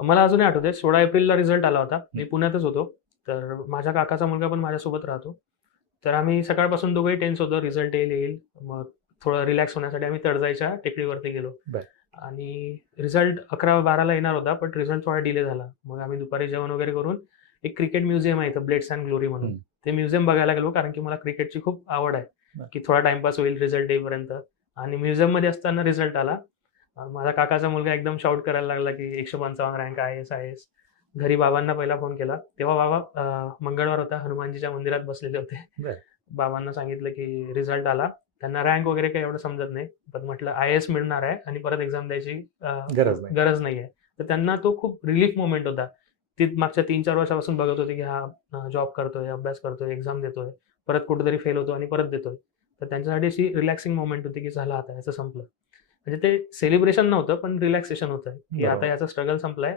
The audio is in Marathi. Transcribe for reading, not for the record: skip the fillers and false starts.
मला अजूनही आठवतंय 16 एप्रिलला रिझल्ट आला होता. मी पुण्यातच होतो. तर माझ्या काकाचा मुलगा पण माझ्यासोबत राहतो. तर आम्ही सकाळपासून दोघंही टेन्स होतो. रिझल्ट येईल. मग थोडं रिलॅक्स होण्यासाठी आम्ही तळजाईच्या टेकडीवरती गेलो. बरं. आणि रिझल्ट 11-12ला येणार होता, पण रिझल्ट थोडा डिले झाला. मग आम्ही दुपारी जेवण वगैरे करून एक क्रिकेट म्युझियम आहे इथं, ब्लेड्स अँड ग्लोरी म्हणून. ते म्युझियम बघायला गेलो, कारण की मला क्रिकेटची खूप आवड आहे, बरं. की थोडा टाईमपास होईल रिझल्ट येईपर्यंत. आणि म्युझियममध्ये असताना रिझल्ट आला. माझा काकाचा मुलगा एकदम शाउट करायला लागला, की 155 रँक आय-ए-एस, आय-ए-एस. घरी बाबांना पहिला फोन केला. तेव्हा बाबा मंगळवार होता, हनुमानजीच्या मंदिरात बसलेले होते. बरं. बाबांना सांगितलं, की रिझल्ट आला. त्यांना रँक वगैरे काही एवढं समजत नाही. पण म्हटलं आय-ए-एस मिळणार आहे आणि परत एक्झाम द्यायची गरज नाहीये. तर त्यांना तो खूप रिलीफ मोमेंट होता. ती मागच्या 3-4 वर्षापासून बघत होते, की हा जॉब करतोय, अभ्यास करतोय, एक्झाम देतोय, परत कुठेतरी फेल होतो आणि परत देतोय. तर त्यांच्यासाठी अशी रिलॅक्सिंग मोमेंट होती, की झालं आता याचं संपलं. म्हणजे ते सेलिब्रेशन नव्हतं, पण रिलॅक्सेशन होतं, की आता बरोबर. याचा स्ट्रगल संपलाय